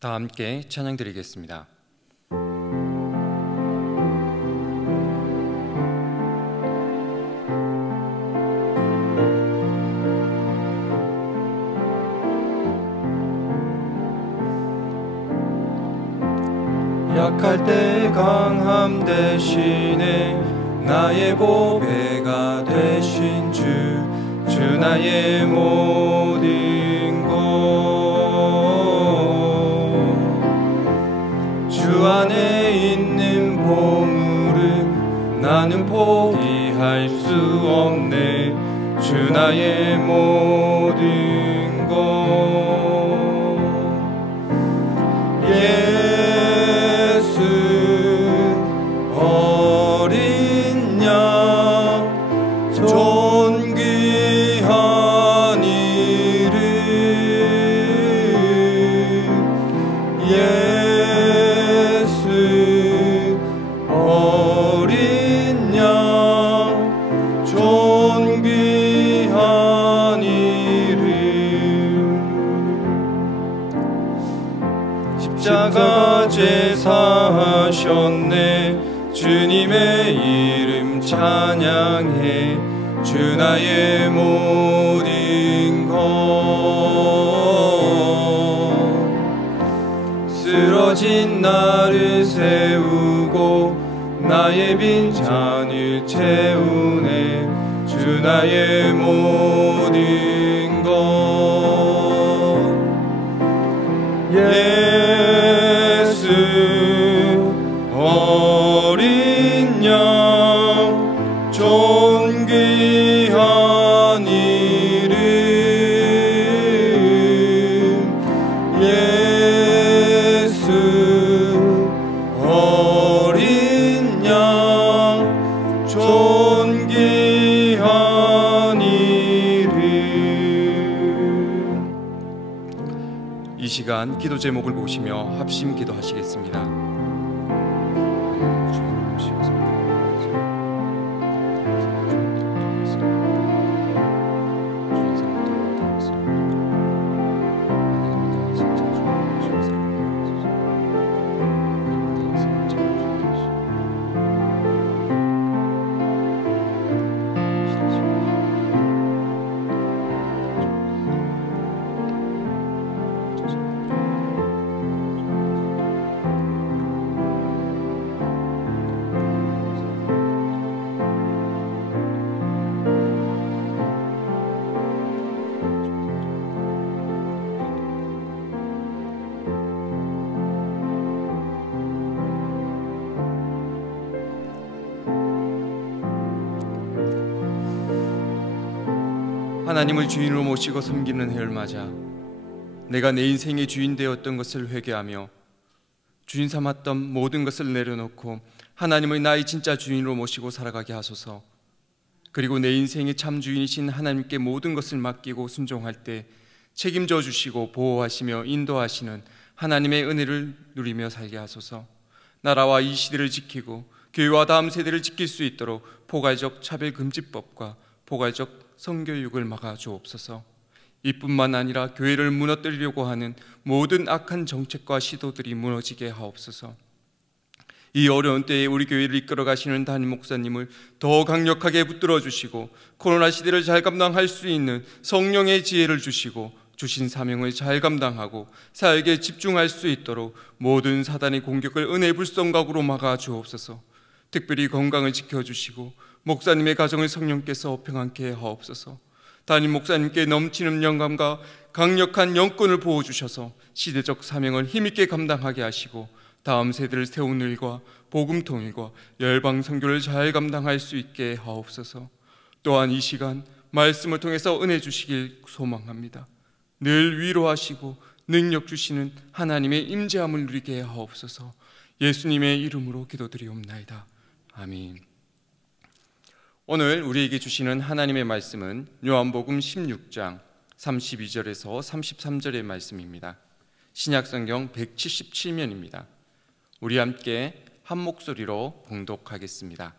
다 함께 찬양 드리겠습니다. 약할 때 강함 대신에 나의 보배가 되신 주 나의 모든 것 주 안에 있는 보물은 나는 포기할 수 없네. 주 나의 모든 것 예수 어린 양 존귀한 이름 예수 어린 양 존귀한 이름 십자가 제사하셨네. 주님의 이름 찬양해. 주 나의 모든 것 쓰러진 나를 세우고 나의 빈잔을 채우네. 주 나의 모든 것 예수 어린 양 존귀한 이름 예수 어린 양 존귀한 이름. 이 시간 기도 제목을 보시며 합심 기도하시겠습니다. 하나님을 주인으로 모시고 섬기는 해를 맞아 내가 내 인생의 주인 되었던 것을 회개하며 주인 삼았던 모든 것을 내려놓고 하나님을 나의 진짜 주인으로 모시고 살아가게 하소서. 그리고 내 인생의 참 주인이신 하나님께 모든 것을 맡기고 순종할 때 책임져 주시고 보호하시며 인도하시는 하나님의 은혜를 누리며 살게 하소서. 나라와 이 시대를 지키고 교회와 다음 세대를 지킬 수 있도록 포괄적 차별금지법과 포괄적 성교육을 막아 주옵소서. 이뿐만 아니라 교회를 무너뜨리려고 하는 모든 악한 정책과 시도들이 무너지게 하옵소서. 이 어려운 때에 우리 교회를 이끌어 가시는 담임 목사님을 더 강력하게 붙들어 주시고 코로나 시대를 잘 감당할 수 있는 성령의 지혜를 주시고 주신 사명을 잘 감당하고 사역에 집중할 수 있도록 모든 사단의 공격을 은혜의 불성각으로 막아 주옵소서. 특별히 건강을 지켜주시고 목사님의 가정을 성령께서 평안케 하옵소서. 담임 목사님께 넘치는 영감과 강력한 영권을 부어주셔서 시대적 사명을 힘있게 감당하게 하시고 다음 세대를 세우는 일과 복음 통일과 열방 선교를 잘 감당할 수 있게 하옵소서. 또한 이 시간 말씀을 통해서 은혜 주시길 소망합니다. 늘 위로하시고 능력 주시는 하나님의 임재함을 누리게 하옵소서. 예수님의 이름으로 기도드리옵나이다. 아멘. 오늘 우리에게 주시는 하나님의 말씀은 요한복음 16장 32절에서 33절의 말씀입니다. 신약성경 177면입니다. 우리 함께 한 목소리로 봉독하겠습니다.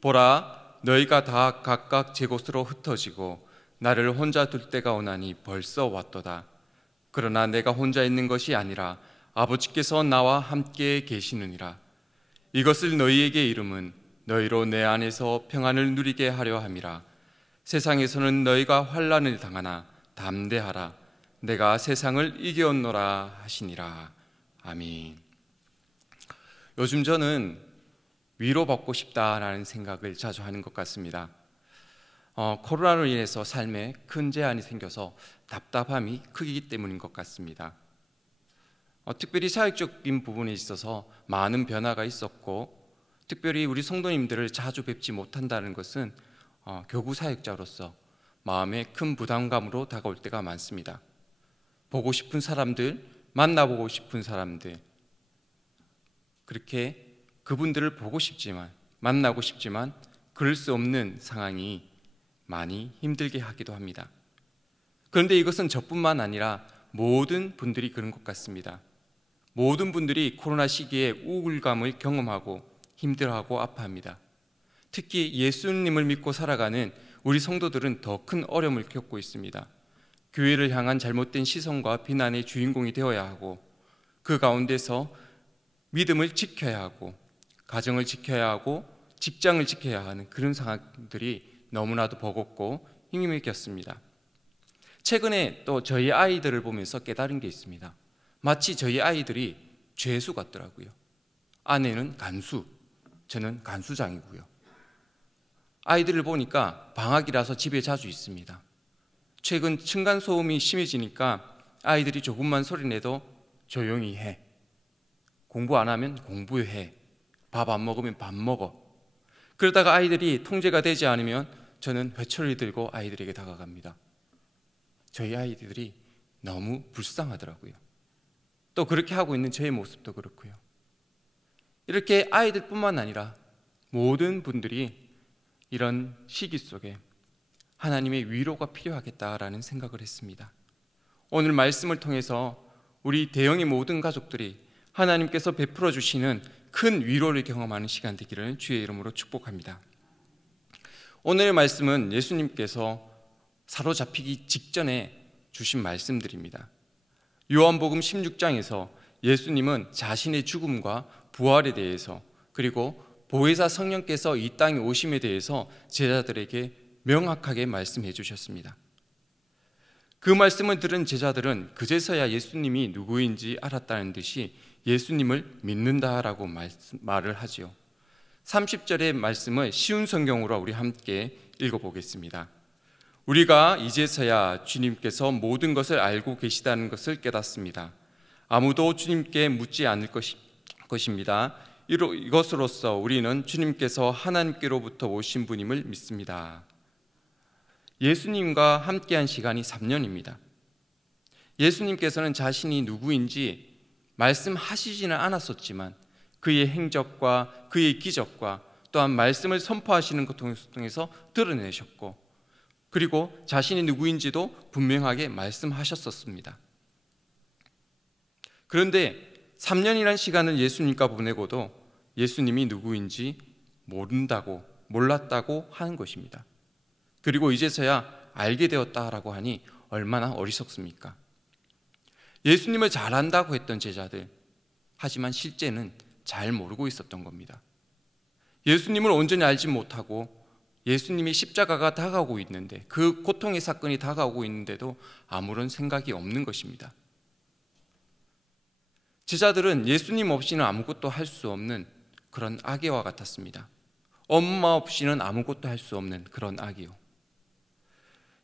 보라, 너희가 다 각각 제 곳으로 흩어지고 나를 혼자 둘 때가 오나니 벌써 왔도다. 그러나 내가 혼자 있는 것이 아니라 아버지께서 나와 함께 계시느니라. 이것을 너희에게 이름은 너희로 내 안에서 평안을 누리게 하려 함이라. 세상에서는 너희가 환난을 당하나 담대하라. 내가 세상을 이겨노라 하시니라. 아멘. 요즘 저는 위로받고 싶다라는 생각을 자주 하는 것 같습니다. 코로나로 인해서 삶에 큰 제한이 생겨서 답답함이 크기 때문인 것 같습니다. 특별히 사역적인 부분에 있어서 많은 변화가 있었고 특별히 우리 성도님들을 자주 뵙지 못한다는 것은 교구 사역자로서 마음에 큰 부담감으로 다가올 때가 많습니다. 보고 싶은 사람들, 만나보고 싶은 사람들, 그렇게 그분들을 보고 싶지만 만나고 싶지만 그럴 수 없는 상황이 많이 힘들게 하기도 합니다. 그런데 이것은 저뿐만 아니라 모든 분들이 그런 것 같습니다. 모든 분들이 코로나 시기에 우울감을 경험하고 힘들어하고 아파합니다. 특히 예수님을 믿고 살아가는 우리 성도들은 더 큰 어려움을 겪고 있습니다. 교회를 향한 잘못된 시선과 비난의 주인공이 되어야 하고 그 가운데서 믿음을 지켜야 하고 가정을 지켜야 하고 직장을 지켜야 하는 그런 상황들이 너무나도 버겁고 힘이 겼습니다. 최근에 또 저희 아이들을 보면서 깨달은 게 있습니다. 마치 저희 아이들이 죄수 같더라고요. 아내는 간수, 저는 간수장이고요. 아이들을 보니까 방학이라서 집에 자주 있습니다. 최근 층간소음이 심해지니까 아이들이 조금만 소리내도 조용히 해. 공부 안 하면 공부해. 밥 안 먹으면 밥 먹어. 그러다가 아이들이 통제가 되지 않으면 저는 회초리를 들고 아이들에게 다가갑니다. 저희 아이들이 너무 불쌍하더라고요. 또 그렇게 하고 있는 저의 모습도 그렇고요. 이렇게 아이들뿐만 아니라 모든 분들이 이런 시기 속에 하나님의 위로가 필요하겠다라는 생각을 했습니다. 오늘 말씀을 통해서 우리 대영의 모든 가족들이 하나님께서 베풀어 주시는 큰 위로를 경험하는 시간 되기를 주의 이름으로 축복합니다. 오늘의 말씀은 예수님께서 사로잡히기 직전에 주신 말씀들입니다. 요한복음 16장에서 예수님은 자신의 죽음과 부활에 대해서 그리고 보혜사 성령께서 이 땅에 오심에 대해서 제자들에게 명확하게 말씀해 주셨습니다. 그 말씀을 들은 제자들은 그제서야 예수님이 누구인지 알았다는 듯이 예수님을 믿는다라고 말을 하지요. 30절의 말씀을 쉬운 성경으로 우리 함께 읽어보겠습니다. 우리가 이제서야 주님께서 모든 것을 알고 계시다는 것을 깨닫습니다. 아무도 주님께 묻지 않을 것입니다. 이것으로써 우리는 주님께서 하나님께로부터 오신 분임을 믿습니다. 예수님과 함께한 시간이 3년입니다. 예수님께서는 자신이 누구인지 말씀하시지는 않았었지만 그의 행적과 그의 기적과 또한 말씀을 선포하시는 것을 통해서 드러내셨고, 그리고 자신이 누구인지도 분명하게 말씀하셨었습니다. 그런데 3년이라는 시간을 예수님과 보내고도 예수님이 누구인지 몰랐다고 하는 것입니다. 그리고 이제서야 알게 되었다라고 하니 얼마나 어리석습니까? 예수님을 잘 안다고 했던 제자들, 하지만 실제는 잘 모르고 있었던 겁니다. 예수님을 온전히 알지 못하고 예수님의 십자가가 다가오고 있는데, 그 고통의 사건이 다가오고 있는데도 아무런 생각이 없는 것입니다. 제자들은 예수님 없이는 아무것도 할 수 없는 그런 아기와 같았습니다. 엄마 없이는 아무것도 할 수 없는 그런 아기요.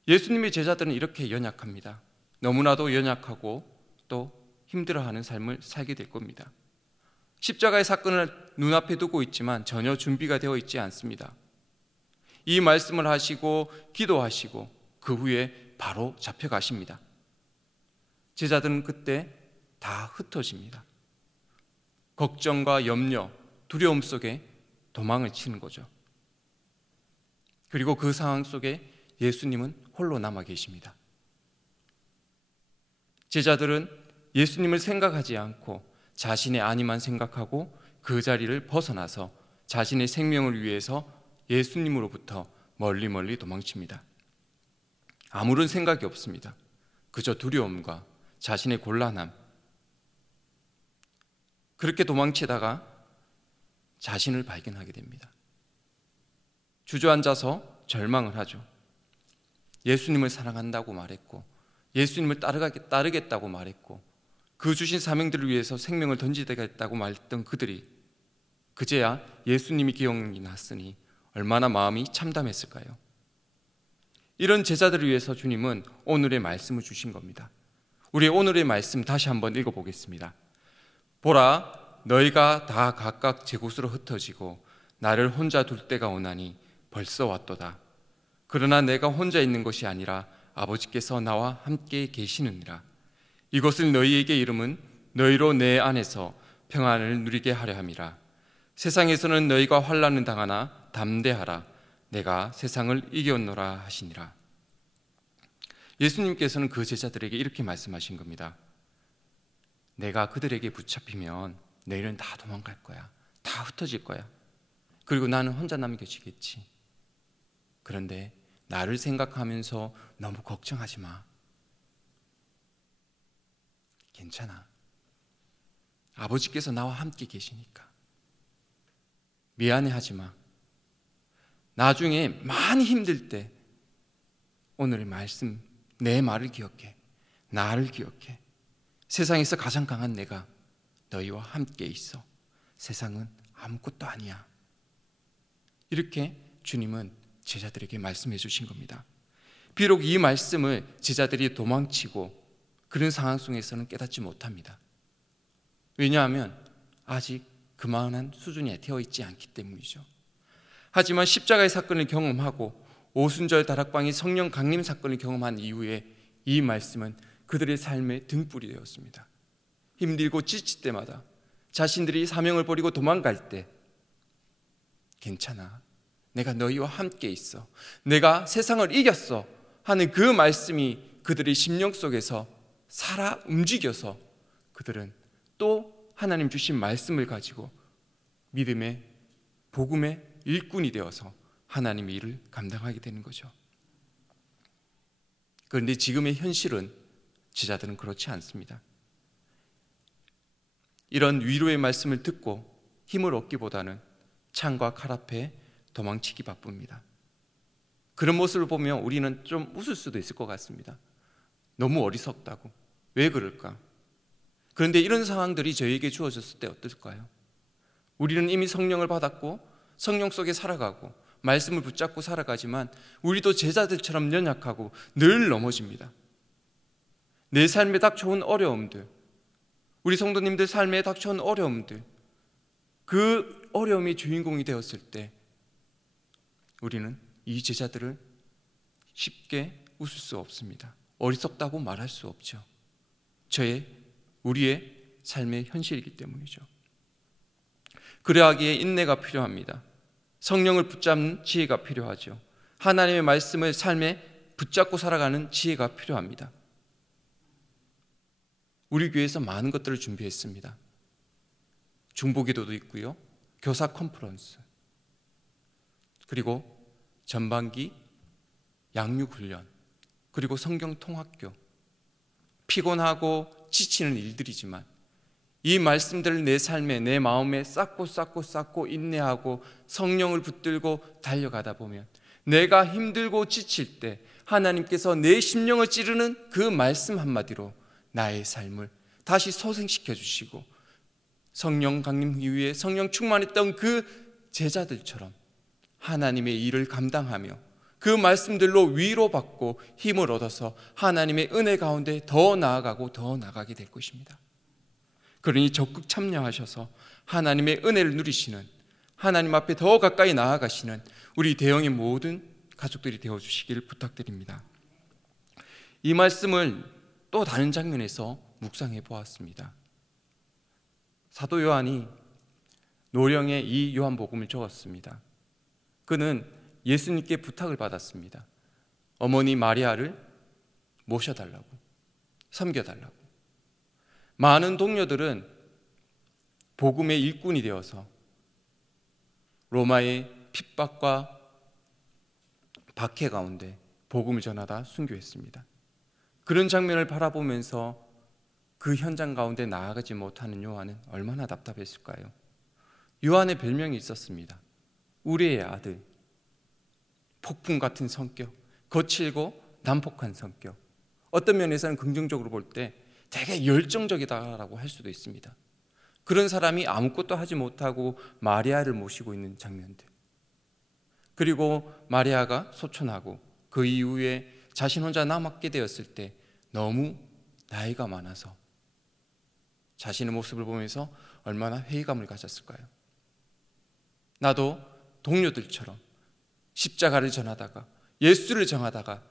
예수님의 제자들은 이렇게 연약합니다. 너무나도 연약하고 또 힘들어하는 삶을 살게 될 겁니다. 십자가의 사건을 눈앞에 두고 있지만 전혀 준비가 되어 있지 않습니다. 이 말씀을 하시고 기도하시고 그 후에 바로 잡혀가십니다. 제자들은 그때 다 흩어집니다. 걱정과 염려, 두려움 속에 도망을 치는 거죠. 그리고 그 상황 속에 예수님은 홀로 남아 계십니다. 제자들은 예수님을 생각하지 않고 자신의 안위만 생각하고 그 자리를 벗어나서 자신의 생명을 위해서 예수님으로부터 멀리 도망칩니다. 아무런 생각이 없습니다. 그저 두려움과 자신의 곤란함. 그렇게 도망치다가 자신을 발견하게 됩니다. 주저앉아서 절망을 하죠. 예수님을 사랑한다고 말했고, 예수님을 따르겠다고 말했고, 그 주신 사명들을 위해서 생명을 던지겠다고 말했던 그들이 그제야 예수님이 기억이 났으니 얼마나 마음이 참담했을까요? 이런 제자들을 위해서 주님은 오늘의 말씀을 주신 겁니다. 우리 오늘의 말씀 다시 한번 읽어보겠습니다. 보라, 너희가 다 각각 제 곳으로 흩어지고 나를 혼자 둘 때가 오나니 벌써 왔도다. 그러나 내가 혼자 있는 것이 아니라 아버지께서 나와 함께 계시느니라. 이것을 너희에게 이름은 너희로 내 안에서 평안을 누리게 하려 함이라. 세상에서는 너희가 환난을 당하나 담대하라. 내가 세상을 이겼노라 하시니라. 예수님께서는 그 제자들에게 이렇게 말씀하신 겁니다. 내가 그들에게 붙잡히면 너희는 다 도망갈 거야. 다 흩어질 거야. 그리고 나는 혼자 남겨지겠지. 그런데 나를 생각하면서 너무 걱정하지 마. 괜찮아. 아버지께서 나와 함께 계시니까. 미안해하지 마. 나중에 많이 힘들 때 오늘의 말씀, 내 말을 기억해. 나를 기억해. 세상에서 가장 강한 내가 너희와 함께 있어. 세상은 아무것도 아니야. 이렇게 주님은 제자들에게 말씀해 주신 겁니다. 비록 이 말씀을 제자들이 도망치고 그런 상황 속에서는 깨닫지 못합니다. 왜냐하면 아직 그만한 수준에 되어 있지 않기 때문이죠. 하지만 십자가의 사건을 경험하고 오순절 다락방의 성령 강림 사건을 경험한 이후에 이 말씀은 그들의 삶의 등불이 되었습니다. 힘들고 지칠 때마다, 자신들이 사명을 버리고 도망갈 때 괜찮아. 내가 너희와 함께 있어. 내가 세상을 이겼어 하는 그 말씀이 그들의 심령 속에서 살아 움직여서 그들은 또 하나님 주신 말씀을 가지고 믿음의 복음의 일꾼이 되어서 하나님의 일을 감당하게 되는 거죠. 그런데 지금의 현실은 제자들은 그렇지 않습니다. 이런 위로의 말씀을 듣고 힘을 얻기보다는 창과 칼 앞에 도망치기 바쁩니다. 그런 모습을 보면 우리는 좀 웃을 수도 있을 것 같습니다. 너무 어리석다고. 왜 그럴까? 그런데 이런 상황들이 저에게 주어졌을 때 어떨까요? 우리는 이미 성령을 받았고 성령 속에 살아가고 말씀을 붙잡고 살아가지만 우리도 제자들처럼 연약하고 늘 넘어집니다. 내 삶에 닥쳐온 어려움들, 우리 성도님들 삶에 닥쳐온 어려움들, 그 어려움이 주인공이 되었을 때 우리는 이 제자들을 쉽게 웃을 수 없습니다. 어리석다고 말할 수 없죠. 우리의 삶의 현실이기 때문이죠. 그러하기에 인내가 필요합니다. 성령을 붙잡는 지혜가 필요하죠. 하나님의 말씀을 삶에 붙잡고 살아가는 지혜가 필요합니다. 우리 교회에서 많은 것들을 준비했습니다. 중보기도도 있고요, 교사 컨퍼런스, 그리고 전반기 양육훈련, 그리고 성경통학교. 피곤하고 지치는 일들이지만 이 말씀들을 내 삶에, 내 마음에 쌓고 인내하고 성령을 붙들고 달려가다 보면 내가 힘들고 지칠 때 하나님께서 내 심령을 찌르는 그 말씀 한마디로 나의 삶을 다시 소생시켜 주시고, 성령 강림 이후에 성령 충만했던 그 제자들처럼 하나님의 일을 감당하며 그 말씀들로 위로받고 힘을 얻어서 하나님의 은혜 가운데 더 나아가고 더 나가게 될 것입니다. 그러니 적극 참여하셔서 하나님의 은혜를 누리시는, 하나님 앞에 더 가까이 나아가시는 우리 대형의 모든 가족들이 되어주시길 부탁드립니다. 이 말씀을 또 다른 장면에서 묵상해 보았습니다. 사도 요한이 노령에 이 요한복음을 적었습니다. 그는 예수님께 부탁을 받았습니다. 어머니 마리아를 모셔달라고, 섬겨달라고. 많은 동료들은 복음의 일꾼이 되어서 로마의 핍박과 박해 가운데 복음을 전하다 순교했습니다. 그런 장면을 바라보면서 그 현장 가운데 나아가지 못하는 요한은 얼마나 답답했을까요? 요한의 별명이 있었습니다. 우리의 아들. 폭풍 같은 성격, 거칠고 난폭한 성격. 어떤 면에서는 긍정적으로 볼 때 되게 열정적이다라고 할 수도 있습니다. 그런 사람이 아무것도 하지 못하고 마리아를 모시고 있는 장면들. 그리고 마리아가 소천하고 그 이후에 자신 혼자 남았게 되었을 때 너무 나이가 많아서 자신의 모습을 보면서 얼마나 회의감을 가졌을까요? 나도 동료들처럼 십자가를 전하다가 예수를 정하다가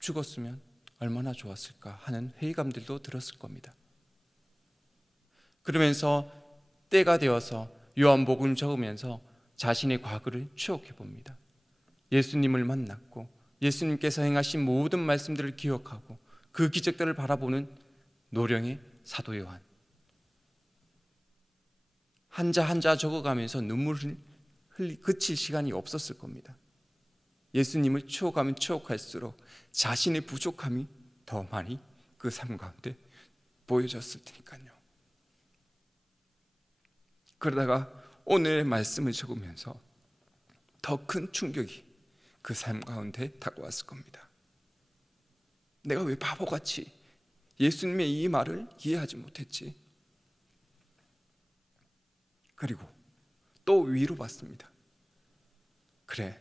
죽었으면 얼마나 좋았을까 하는 회의감들도 들었을 겁니다. 그러면서 때가 되어서 요한복음을 적으면서 자신의 과거를 추억해 봅니다. 예수님을 만났고 예수님께서 행하신 모든 말씀들을 기억하고 그 기적들을 바라보는 노령의 사도 요한. 한자 한자 적어가면서 눈물을 그칠 시간이 없었을 겁니다. 예수님을 추억하면 추억할수록 자신의 부족함이 더 많이 그 삶 가운데 보여졌을 테니까요. 그러다가 오늘의 말씀을 적으면서 더 큰 충격이 그 삶 가운데 다가왔을 겁니다. 내가 왜 바보같이 예수님의 이 말을 이해하지 못했지? 그리고 또 위로받습니다. 그래,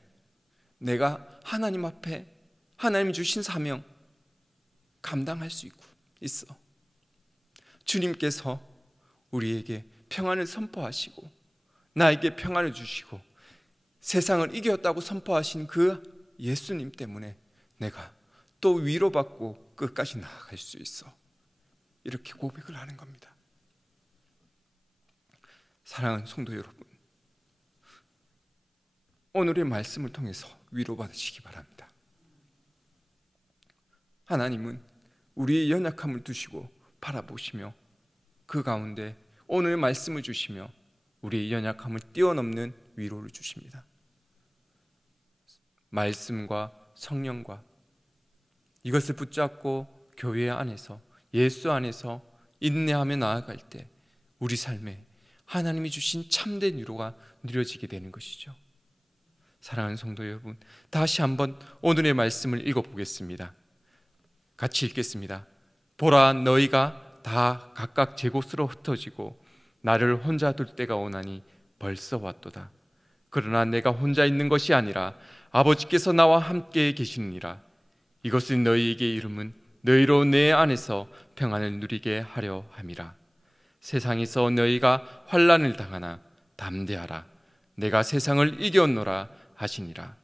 내가 하나님 앞에 하나님이 주신 사명 감당할 수 있어. 주님께서 우리에게 평안을 선포하시고 나에게 평안을 주시고 세상을 이겼다고 선포하신 그 예수님 때문에 내가 또 위로받고 끝까지 나아갈 수 있어. 이렇게 고백을 하는 겁니다. 사랑하는 성도 여러분, 오늘의 말씀을 통해서 위로받으시기 바랍니다. 하나님은 우리의 연약함을 두시고 바라보시며 그 가운데 오늘 말씀을 주시며 우리의 연약함을 뛰어넘는 위로를 주십니다. 말씀과 성령과 이것을 붙잡고 교회 안에서 예수 안에서 인내하며 나아갈 때 우리 삶에 하나님이 주신 참된 위로가 누려지게 되는 것이죠. 사랑하는 성도 여러분, 다시 한번 오늘의 말씀을 읽어보겠습니다. 같이 읽겠습니다. 보라, 너희가 다 각각 제 곳으로 흩어지고 나를 혼자 둘 때가 오나니 벌써 왔도다. 그러나 내가 혼자 있는 것이 아니라 아버지께서 나와 함께 계시느니라. 이것을 너희에게 이름은 너희로 내 안에서 평안을 누리게 하려 함이라. 세상에서 너희가 환난을 당하나 담대하라. 내가 세상을 이겼노라 하시니라.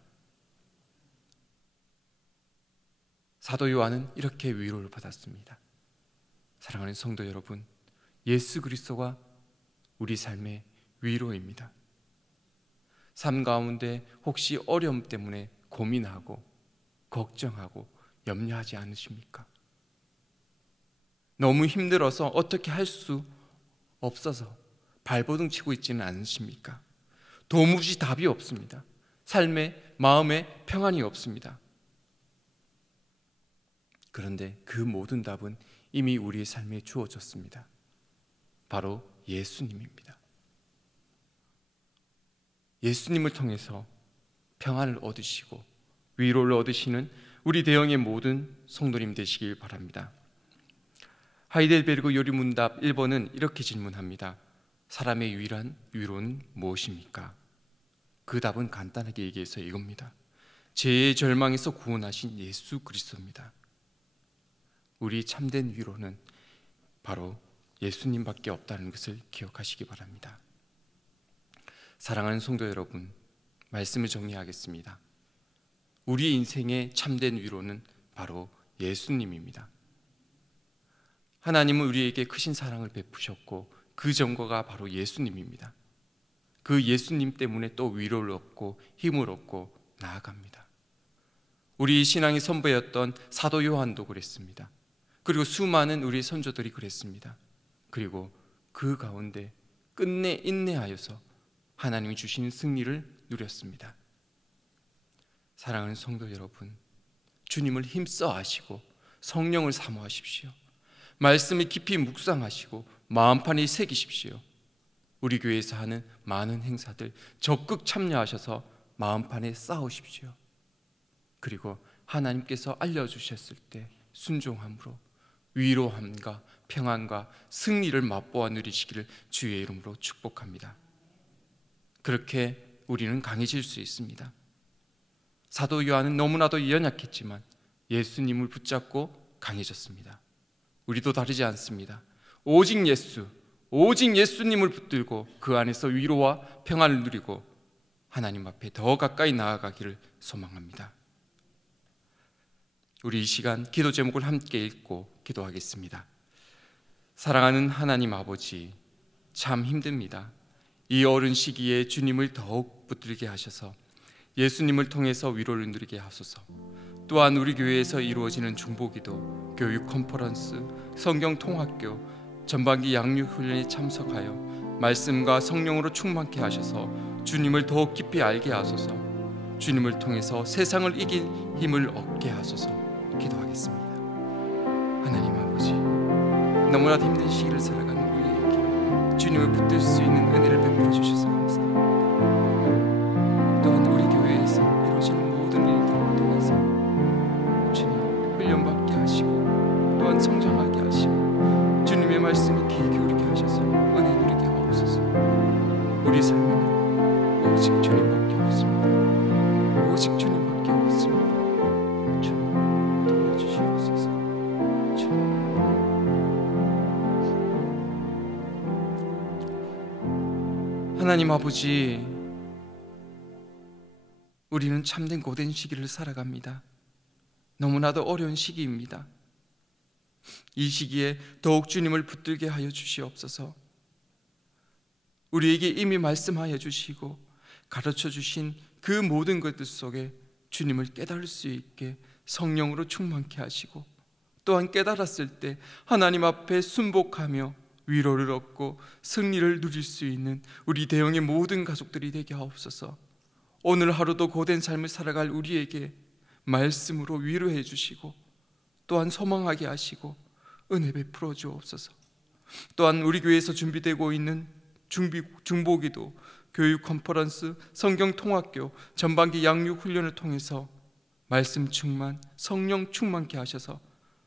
사도 요한은 이렇게 위로를 받았습니다. 사랑하는 성도 여러분, 예수 그리스도가 우리 삶의 위로입니다. 삶 가운데 혹시 어려움 때문에 고민하고 걱정하고 염려하지 않으십니까? 너무 힘들어서 어떻게 할 수 없어서 발버둥 치고 있지는 않으십니까? 도무지 답이 없습니다. 삶에 마음에 평안이 없습니다. 그런데 그 모든 답은 이미 우리의 삶에 주어졌습니다. 바로 예수님입니다. 예수님을 통해서 평안을 얻으시고 위로를 얻으시는 우리 대형의 모든 성도님 되시길 바랍니다. 하이델베르그 요리문답 1번은 이렇게 질문합니다. 사람의 유일한 위로는 무엇입니까? 그 답은 간단하게 얘기해서 이겁니다. 죄의 절망에서 구원하신 예수 그리스도입니다. 우리 참된 위로는 바로 예수님밖에 없다는 것을 기억하시기 바랍니다. 사랑하는 성도 여러분, 말씀을 정리하겠습니다. 우리 인생의 참된 위로는 바로 예수님입니다. 하나님은 우리에게 크신 사랑을 베푸셨고 그 전거가 바로 예수님입니다. 그 예수님 때문에 또 위로를 얻고 힘을 얻고 나아갑니다. 우리 신앙의 선배였던 사도 요한도 그랬습니다. 그리고 수많은 우리 선조들이 그랬습니다. 그리고 그 가운데 끝내 인내하여서 하나님이 주신 승리를 누렸습니다. 사랑하는 성도 여러분, 주님을 힘써 아시고 성령을 사모하십시오. 말씀을 깊이 묵상하시고 마음판에 새기십시오. 우리 교회에서 하는 많은 행사들 적극 참여하셔서 마음판에 쌓으십시오. 그리고 하나님께서 알려주셨을 때 순종함으로 위로함과 평안과 승리를 맛보아 누리시기를 주의 이름으로 축복합니다. 그렇게 우리는 강해질 수 있습니다. 사도 요한은 너무나도 연약했지만 예수님을 붙잡고 강해졌습니다. 우리도 다르지 않습니다. 오직 예수님을 붙들고 그 안에서 위로와 평안을 누리고 하나님 앞에 더 가까이 나아가기를 소망합니다. 우리 이 시간 기도 제목을 함께 읽고 기도하겠습니다. 사랑하는 하나님 아버지, 참 힘듭니다. 이 어려운 시기에 주님을 더욱 붙들게 하셔서 예수님을 통해서 위로를 누리게 하소서. 또한 우리 교회에서 이루어지는 중보기도, 교육 컨퍼런스, 성경 통학교, 전반기 양육 훈련에 참석하여 말씀과 성령으로 충만케 하셔서 주님을 더욱 깊이 알게 하소서. 주님을 통해서 세상을 이길 힘을 얻게 하소서. 기도하겠습니다. 하나님 아버지, 너무나도 힘든 시기를 살아가는 우리에게 주님을 붙들 수 있는 은혜를 베풀어 주셔서 감사합니다. 또한 우리 교회에서 이루어지는 모든 일들을 통해서 주님 훈련받게 하시고 또한 성장하게 하시고 주님의 말씀이 귀 기울이게 하셔서 은혜 누리게 하옵소서. 우리 삶에는 오직 주님밖에 없습니다. 오직 주님밖에 없습니다. 주님 도와주시옵소서. 주님 하나님 아버지, 우리는 참된 고된 시기를 살아갑니다. 너무나도 어려운 시기입니다. 이 시기에 더욱 주님을 붙들게 하여 주시옵소서. 우리에게 이미 말씀하여 주시고 가르쳐 주신 그 모든 것들 속에 주님을 깨달을 수 있게 성령으로 충만케 하시고 또한 깨달았을 때 하나님 앞에 순복하며 위로를 얻고 승리를 누릴 수 있는 우리 대형의 모든 가족들이 되게 하옵소서. 오늘 하루도 고된 삶을 살아갈 우리에게 말씀으로 위로해 주시고 또한 소망하게 하시고 은혜 베풀어 주옵소서. 또한 우리 교회에서 준비되고 있는 중보기도, 교육 컨퍼런스, 성경 통학교, 전반기 양육 훈련을 통해서 말씀 충만, 성령 충만케 하셔서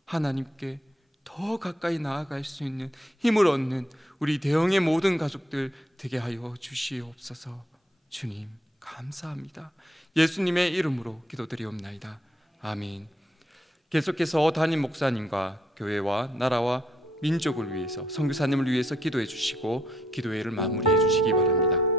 하나님께 더 가까이 나아갈 수 있는 힘을 얻는 우리 대형의 모든 가족들 되게 하여 주시옵소서. 주님 감사합니다. 예수님의 이름으로 기도드리옵나이다. 아멘. 계속해서 담임 목사님과 교회와 나라와 민족을 위해서, 선교사님을 위해서 기도해 주시고 기도회를 마무리해 주시기 바랍니다.